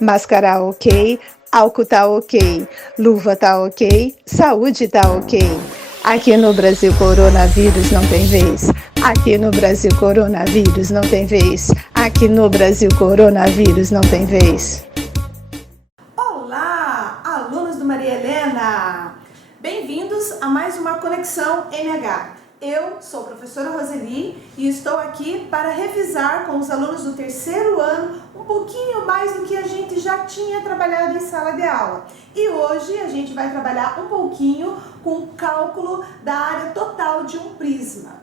Máscara ok, álcool tá ok, luva tá ok, saúde tá ok. Aqui no Brasil, coronavírus não tem vez. Aqui no Brasil, coronavírus não tem vez. Aqui no Brasil, coronavírus não tem vez. Olá, alunos do Maria Helena! Bem-vindos a mais uma Conexão MH. Eu sou a professora Roseli e estou aqui para revisar com os alunos do terceiro ano um pouquinho mais do que a gente já tinha trabalhado em sala de aula. E hoje a gente vai trabalhar um pouquinho com o cálculo da área total de um prisma.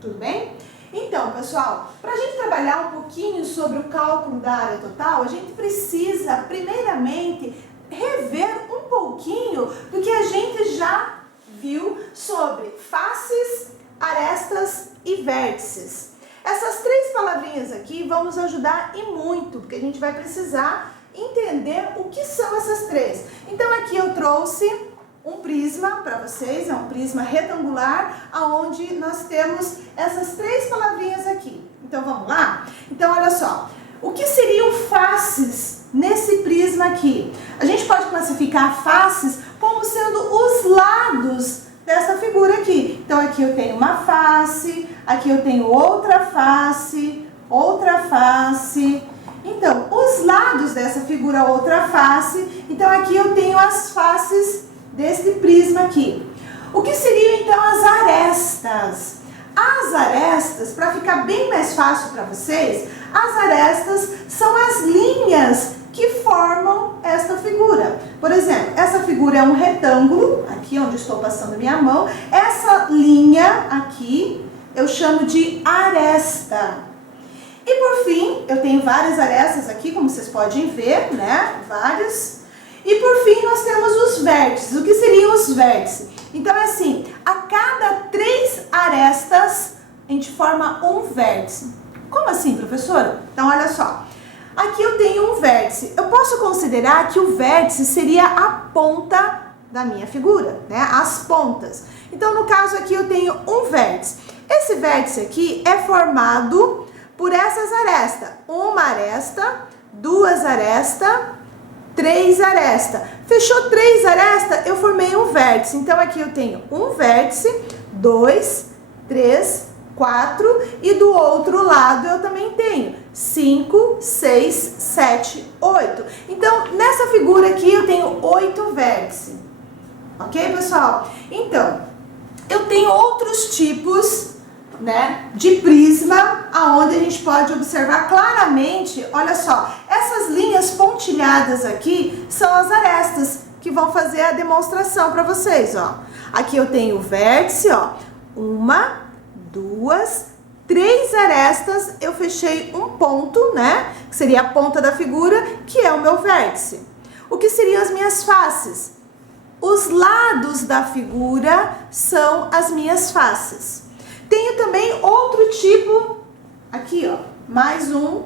Tudo bem? Então, pessoal, para a gente trabalhar um pouquinho sobre o cálculo da área total, a gente precisa, primeiramente, rever um pouquinho do que a gente já viu sobre faces, arestas e vértices. Essas três palavrinhas aqui vão nos ajudar e muito, porque a gente vai precisar entender o que são essas três. Então aqui eu trouxe um prisma para vocês, é um prisma retangular, onde nós temos essas três palavrinhas aqui. Então vamos lá? Então olha só, o que seriam faces nesse prisma aqui? A gente pode classificar faces como sendo os lados dessa figura aqui. Então aqui eu tenho uma face, aqui eu tenho outra face. Então, os lados dessa figura outra face, então aqui eu tenho as faces desse prisma aqui. O que seriam então as arestas? As arestas, para ficar bem mais fácil para vocês, as arestas são as linhas que formam esta figura. Por exemplo, essa figura é um retângulo, aqui onde estou passando minha mão. Essa linha aqui eu chamo de aresta. E por fim, eu tenho várias arestas aqui, como vocês podem ver, né? Várias. E por fim, nós temos os vértices. O que seriam os vértices? Então é assim, a cada 3 arestas, a gente forma um vértice. Como assim, professora? Então olha só. Aqui eu tenho um vértice. Eu posso considerar que o vértice seria a ponta da minha figura, né? As pontas. Então, no caso aqui, eu tenho um vértice. Esse vértice aqui é formado por essas arestas. Uma aresta, 2 arestas, 3 arestas. Fechou 3 arestas, eu formei um vértice. Então, aqui eu tenho um vértice, 2, 3, 4 e do outro lado eu também tenho 5, 6, 7, 8. Então, nessa figura aqui eu tenho 8 vértices. Ok, pessoal? Então, eu tenho outros tipos, né, de prisma, aonde a gente pode observar claramente, olha só, essas linhas pontilhadas aqui são as arestas que vão fazer a demonstração para vocês, ó. Aqui eu tenho o vértice, ó, 1, 2, 3 arestas, eu fechei um ponto, né, que seria a ponta da figura, que é o meu vértice. O que seriam as minhas faces? Os lados da figura são as minhas faces. Tenho também outro tipo, aqui ó, mais um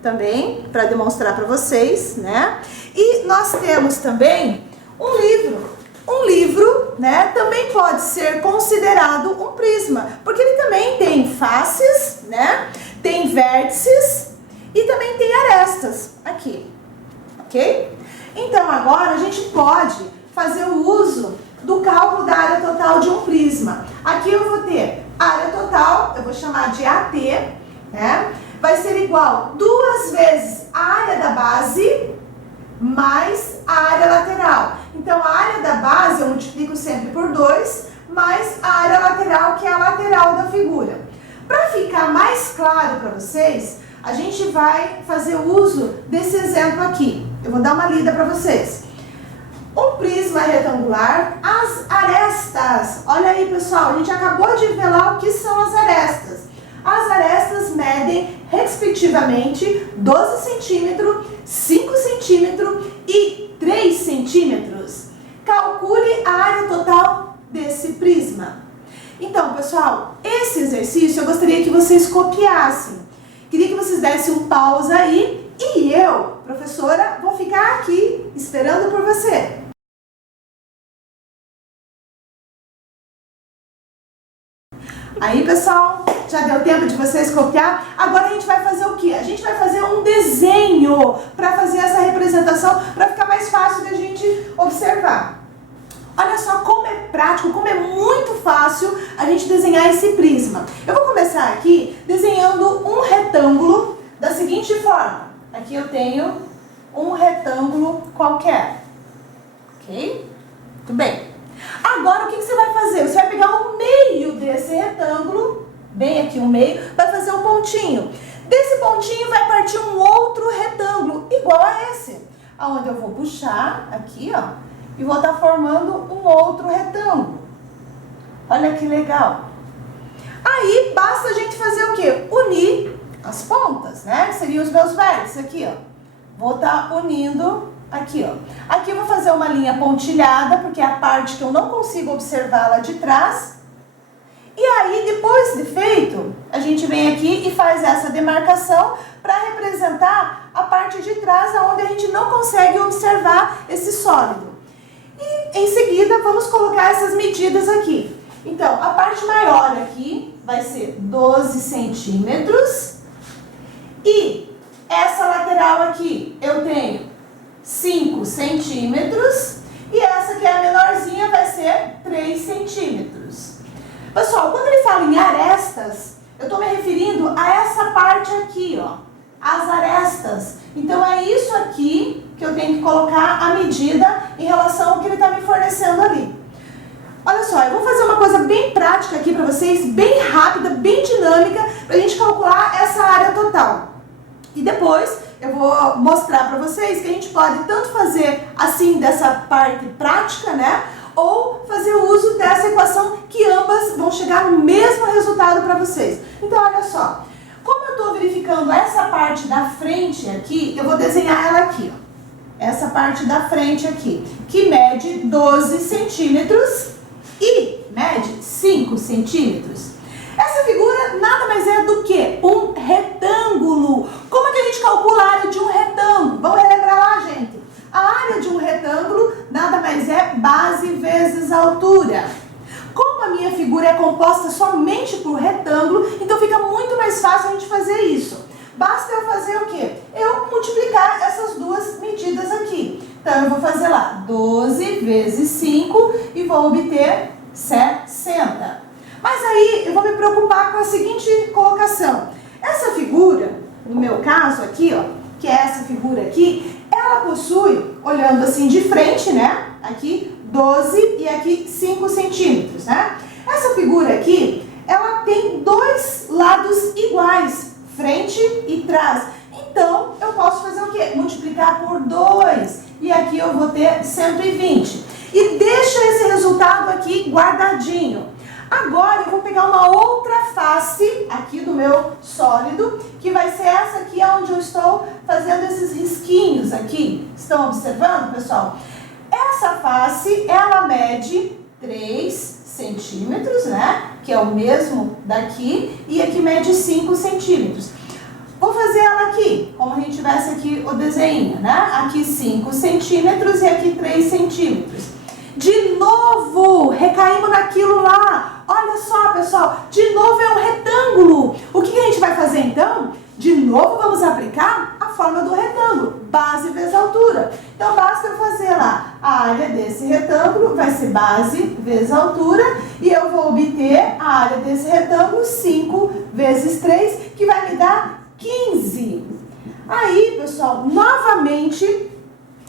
também, para demonstrar para vocês, né? E nós temos também um livro. Um livro, né, também pode ser considerado um prisma, porque ele também tem faces, né, tem vértices e também tem arestas aqui, ok? Então agora a gente pode fazer o uso do cálculo da área total de um prisma. Aqui eu vou ter área total, eu vou chamar de AT, né, vai ser igual 2 vezes a área da base mais a área lateral. Então, a área da base eu multiplico sempre por 2, mais a área lateral, que é a lateral da figura. Para ficar mais claro para vocês, a gente vai fazer uso desse exemplo aqui. Eu vou dar uma lida para vocês. Um prisma retangular, as arestas. Olha aí, pessoal, a gente acabou de ver lá o que são as arestas. As arestas medem, respectivamente, 12 centímetros, 5 centímetros e 3 centímetros. Calcule a área total desse prisma. Então, pessoal, esse exercício eu gostaria que vocês copiassem. Queria que vocês dessem um pausa aí e eu, professora, vou ficar aqui esperando por você. Aí, pessoal, já deu tempo de vocês copiar? Agora a gente vai fazer o quê? A gente vai fazer um desenho para fazer essa representação. demonstração para ficar mais fácil da gente observar. Olha só como é prático, como é muito fácil a gente desenhar esse prisma. Eu vou começar aqui desenhando um retângulo da seguinte forma. Aqui eu tenho um retângulo qualquer, ok? Muito bem. Agora o que você vai fazer? Você vai pegar o meio desse retângulo, bem aqui o meio, vai fazer um pontinho. Desse pontinho vai partir um outro retângulo, igual a esse. Onde eu vou puxar aqui, ó, e vou estar formando um outro retângulo. Olha que legal. Aí basta a gente fazer o quê? Unir as pontas, né? Que seriam os meus vértices aqui, ó. Vou estar unindo aqui, ó. Aqui eu vou fazer uma linha pontilhada, porque é a parte que eu não consigo observar lá de trás. E aí, depois de feito, a gente vem aqui e faz essa demarcação para representar a parte de trás, onde a gente não consegue observar esse sólido. E em seguida, vamos colocar essas medidas aqui. Então, a parte maior aqui vai ser 12 centímetros. E essa lateral aqui eu tenho 5 centímetros. E essa que é a menorzinha vai ser 3 centímetros. Pessoal, quando ele fala em arestas, eu estou me referindo a essa parte aqui, ó. As arestas. Então, é isso aqui que eu tenho que colocar a medida em relação ao que ele está me fornecendo ali. Olha só, eu vou fazer uma coisa bem prática aqui para vocês, bem rápida, bem dinâmica, para a gente calcular essa área total. E depois eu vou mostrar para vocês que a gente pode tanto fazer assim dessa parte prática, né? Ou fazer uso dessa equação que ambas vão chegar no mesmo resultado para vocês. Então, olha só. Como eu estou verificando essa parte da frente aqui, eu vou desenhar ela aqui, ó. Essa parte da frente aqui, que mede 12 centímetros e mede 5 centímetros. Essa figura nada mais é do que um retângulo. Como é que a gente calcula a área de um retângulo? Vamos relembrar lá, gente. A área de um retângulo nada mais é base vezes altura. Como a minha figura é composta somente por retângulo, então fica muito mais fácil a gente fazer isso. Basta eu fazer o quê? Eu multiplicar essas duas medidas aqui. Então, eu vou fazer lá 12 vezes 5 e vou obter 60. Mas aí, eu vou me preocupar com a seguinte colocação. Essa figura, no meu caso aqui, ó, que é essa figura aqui, ela possui, olhando assim de frente, né? Aqui 12 e aqui 5 centímetros, né? Essa figura aqui, ela tem dois lados iguais, frente e trás. Então, eu posso fazer o quê? Multiplicar por 2. E aqui eu vou ter 120. E deixa esse resultado aqui guardadinho. Agora, eu vou pegar uma outra face aqui do meu sólido, que vai ser essa aqui, onde eu estou fazendo esses risquinhos aqui. Estão observando, pessoal? Essa face, ela mede 3 centímetros, né? Que é o mesmo daqui. E aqui mede 5 centímetros. Vou fazer ela aqui, como a gente tivesse aqui o desenho, né? Aqui 5 centímetros e aqui 3 centímetros. De novo, recaímos naquilo lá. Olha só, pessoal, de novo é um retângulo. O que a gente vai fazer então? De novo vamos aplicar a forma do retângulo, base vezes altura. Então basta eu fazer lá, a área desse retângulo vai ser base vezes altura, e eu vou obter a área desse retângulo 5 vezes 3, que vai me dar 15. Aí, pessoal, novamente,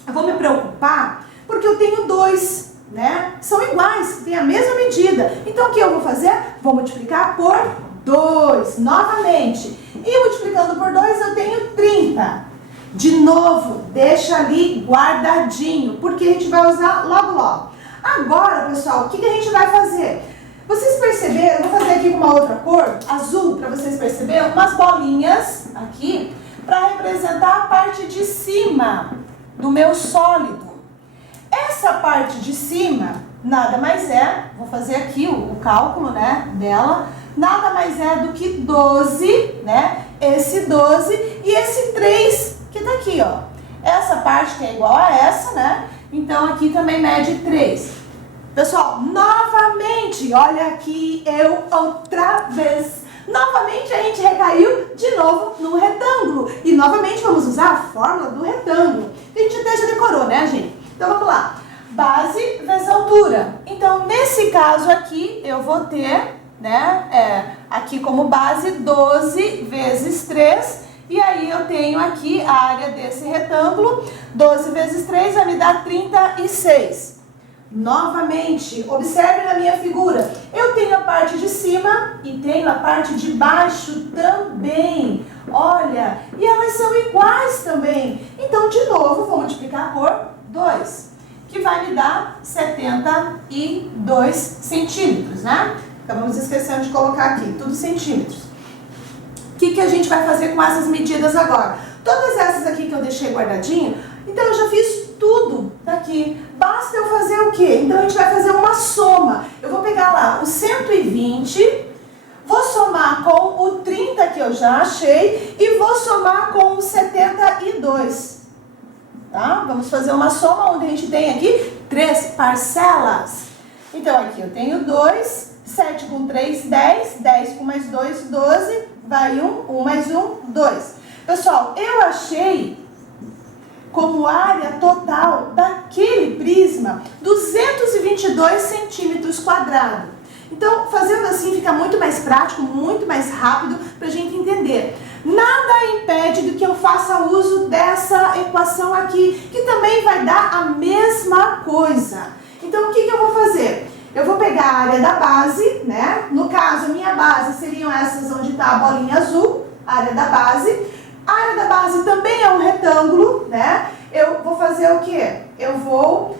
eu vou me preocupar, porque eu tenho dois, né? São iguais, tem a mesma medida. Então, o que eu vou fazer? Vou multiplicar por 2, novamente. E multiplicando por 2, eu tenho 30. De novo, deixa ali guardadinho, porque a gente vai usar logo, logo. Agora, pessoal, o que a gente vai fazer? Vocês perceberam, eu vou fazer aqui com uma outra cor, azul, para vocês perceberem, umas bolinhas aqui, para representar a parte de cima do meu sólido. Essa parte de cima, nada mais é, vou fazer aqui o cálculo, né, dela, nada mais é do que 12, né, esse 12 e esse 3 que tá aqui, ó. Essa parte que é igual a essa, né, então aqui também mede 3. Pessoal, novamente, olha aqui eu outra vez. Novamente a gente recaiu de novo no retângulo. E novamente vamos usar a fórmula do retângulo. Que a gente esteja Então vamos lá. Base vezes altura. Então nesse caso aqui eu vou ter, né, aqui como base 12 vezes 3. E aí eu tenho aqui a área desse retângulo. 12 vezes 3 vai me dar 36. Novamente, observe na minha figura. Eu tenho a parte de cima e tenho a parte de baixo também. Olha, e elas são iguais também. Então, de novo, vou multiplicar por 2, que vai me dar 72 centímetros, né? Acabamos esquecendo de colocar aqui, tudo centímetros. O que a gente vai fazer com essas medidas agora? Todas essas aqui que eu deixei guardadinho, então eu já fiz tudo daqui. Basta eu fazer o quê? Então a gente vai fazer uma soma. Eu vou pegar lá o 120, vou somar com o 30 que eu já achei e vou somar com o 72. Tá? Vamos fazer uma soma onde a gente tem aqui 3 parcelas. Então aqui eu tenho 2, 7 com 3, 10, 10 com mais 2, 12, vai 1 mais 1, 2. Pessoal, eu achei como área total daquele prisma 222 centímetros quadrados. Então, fazendo assim fica muito mais prático, muito mais rápido para a gente entender. Nada impede do que eu faça uso dessa equação aqui, que também vai dar a mesma coisa. Então, o que eu vou fazer? Eu vou pegar a área da base, né? No caso, a minha base seriam essas onde está a bolinha azul, a área da base. A área da base também é um retângulo, né? Eu vou fazer o quê? Eu vou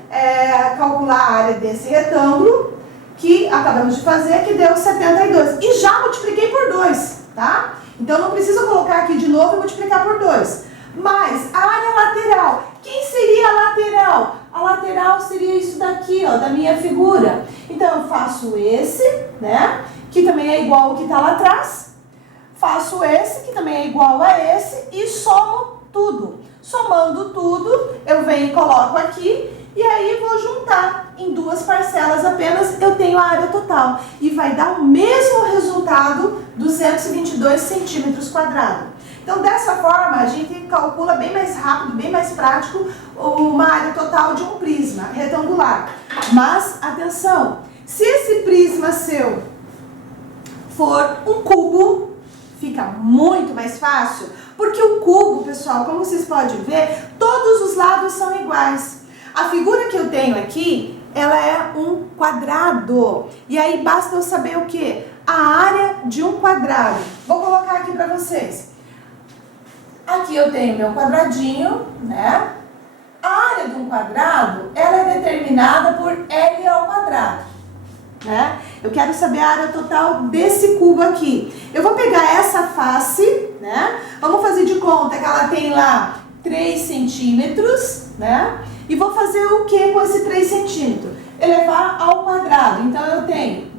calcular a área desse retângulo, que acabamos de fazer, que deu 72. E já multipliquei por 2, tá? Então não precisa colocar aqui de novo e multiplicar por 2. Mas a área lateral, quem seria a lateral? A lateral seria isso daqui, ó, da minha figura. Então eu faço esse, né? Que também é igual ao que está lá atrás. Faço esse, que também é igual a esse, e somo tudo. Somando tudo, eu venho e coloco aqui, e aí vou juntar em 2 parcelas apenas, eu tenho a área total. E vai dar o mesmo resultado, 222 centímetros quadrados. Então, dessa forma, a gente calcula bem mais rápido, bem mais prático, uma área total de um prisma retangular. Mas, atenção, se esse prisma seu for um cubo, fica muito mais fácil, porque o cubo, pessoal, como vocês podem ver, todos os lados são iguais. A figura que eu tenho aqui, ela é um quadrado. E aí basta eu saber o quê? A área de um quadrado. Vou colocar aqui para vocês. Aqui eu tenho meu quadradinho, né? A área de um quadrado, ela é determinada por L ao quadrado, né? Eu quero saber a área total desse cubo aqui. Eu vou pegar essa face, né? Vamos fazer de conta que ela tem lá 3 centímetros, né? E vou fazer o que com esse 3 centímetros? Elevar ao quadrado. Então eu tenho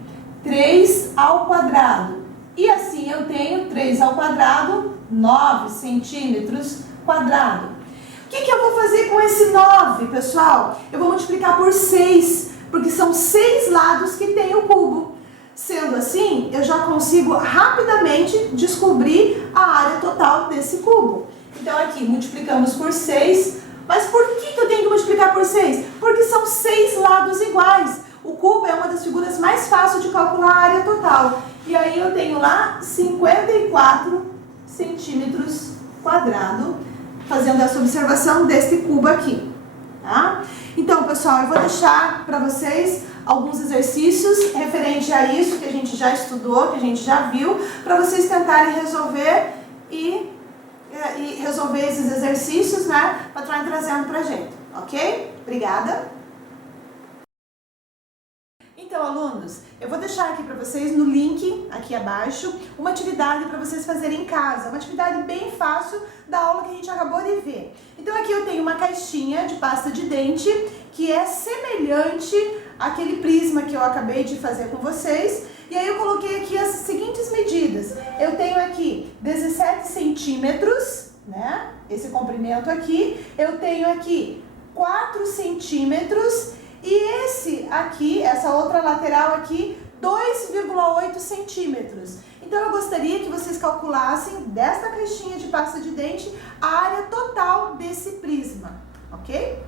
3 ao quadrado. E assim eu tenho 3 ao quadrado, 9 centímetros quadrado. O que eu vou fazer com esse 9, pessoal? Eu vou multiplicar por 6, porque são 6 lados que tem o cubo. Sendo assim, eu já consigo rapidamente descobrir a área total desse cubo. Então aqui, multiplicamos por 6. Mas por que eu tenho que multiplicar por 6? Porque são 6 lados iguais. O cubo é uma das figuras mais fáceis de calcular a área total. E aí eu tenho lá 54 centímetros quadrados, fazendo essa observação desse cubo aqui. Tá? Então, pessoal, eu vou deixar para vocês alguns exercícios referente a isso que a gente já estudou, que a gente já viu, para vocês tentarem resolver e resolver esses exercícios, né, para estar trazendo pra gente, ok? Obrigada. Então, alunos, eu vou deixar aqui para vocês no link aqui abaixo uma atividade para vocês fazerem em casa, uma atividade bem fácil da aula que a gente acabou de ver. Então aqui eu tenho uma caixinha de pasta de dente que é semelhante àquele prisma que eu acabei de fazer com vocês. E aí eu coloquei aqui as seguintes medidas. Eu tenho aqui 17 centímetros, né? Esse comprimento aqui. Eu tenho aqui 4 centímetros. E esse aqui, essa outra lateral aqui, 2,8 centímetros. Então eu gostaria que vocês calculassem desta caixinha de pasta de dente a área total desse prisma, ok?